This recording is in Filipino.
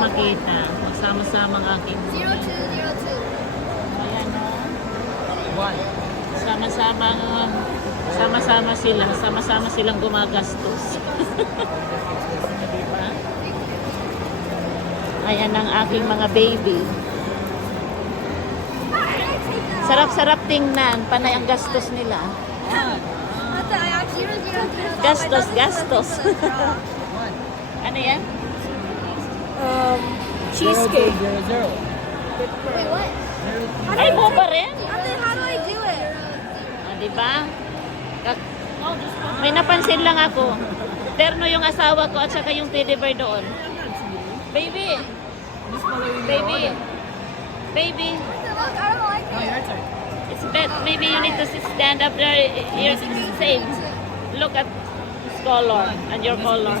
makita. Sama-sama ang aking. 0202. Ayan o. One. Sama-sama sila. Sama-sama silang gumagastos. Diba? Ayan ang aking mga baby. Sarap-sarap tingnan. Panay ang gastos nila. Gastos, gastos. Ano yan? Cheesecake. Zero, zero. Wait, what? Ay, mo pa rin? Ate, how do I do it? Diba? May napansin lang ako. Terno yung asawa ko at saka yung teddy bear doon. Baby! Baby! Baby! Look, I don't like it. It's bad. Maybe you need to stand up there. You're safe. Look at his color and your color.